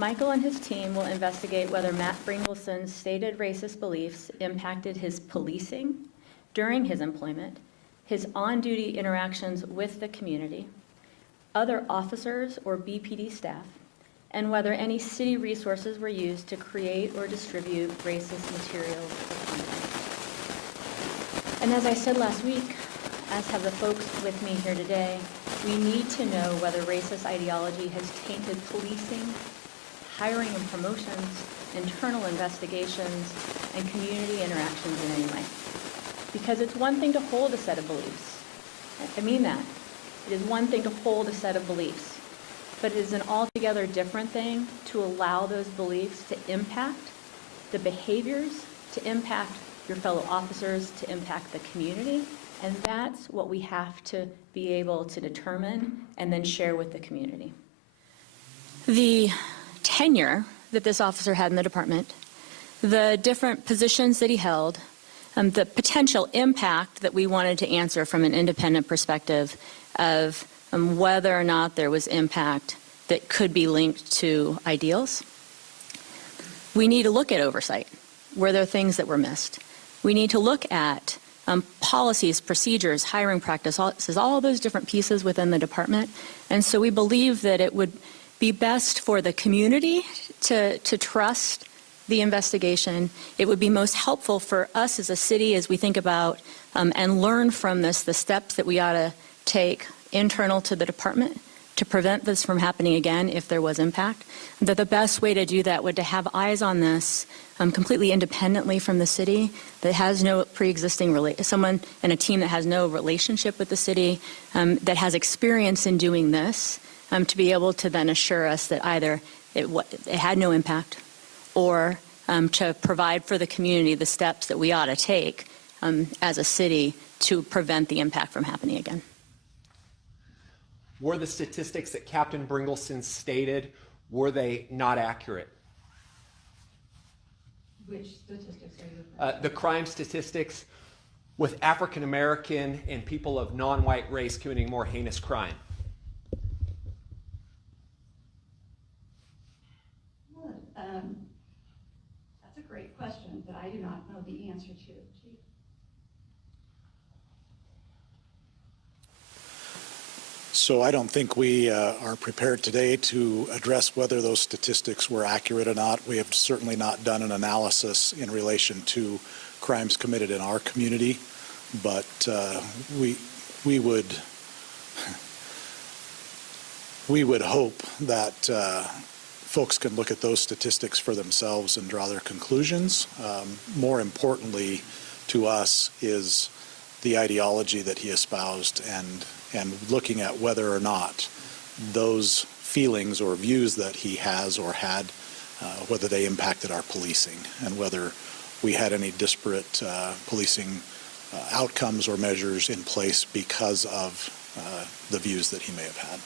Michael and his team will investigate whether Matt Bringelson's stated racist beliefs impacted his policing during his employment, his on-duty interactions with the community, other officers or BPD staff, and whether any city resources were used to create or distribute racist materials or content. And as I said last week, as have the folks with me here today, we need to know whether racist ideology has tainted policing, hiring and promotions, internal investigations, and community interactions in any way. Because it's one thing to hold a set of beliefs. I mean that. It is one thing to hold a set of beliefs, but it is an altogether different thing to allow those beliefs to impact the behaviors, to impact your fellow officers, to impact the community, and that's what we have to be able to determine and then share with the community. The tenure that this officer had in the department, the different positions that he held, the potential impact that we wanted to answer from an independent perspective of whether or not there was impact that could be linked to ideals. We need to look at oversight. Were there things that were missed? We need to look at policies, procedures, hiring practices, all those different pieces within the department. And so we believe that it would be best for the community to trust the investigation. It would be most helpful for us as a city as we think about and learn from this the steps that we ought to take internal to the department to prevent this from happening again if there was impact. That the best way to do that would to have eyes on this completely independently from the city that has no pre-existing someone and a team that has no relationship with the city that has experience in doing this to be able to then assure us that either it had no impact or to provide for the community the steps that we ought to take as a city to prevent the impact from happening again. Were the statistics that Captain Bringelson stated, were they not accurate? Which statistics are you referring to? The crime statistics with African American and people of non-white race committing more heinous crime. Well, that's a great question that I do not know the answer to. Chief. So I don't think we are prepared today to address whether those statistics were accurate or not. We have certainly not done an analysis in relation to crimes committed in our community, but we would hope that folks can look at those statistics for themselves and draw their conclusions. More importantly to us is the ideology that he espoused and looking at whether or not those feelings or views that he has or had, whether they impacted our policing and whether we had any disparate policing outcomes or measures in place because of the views that he may have had.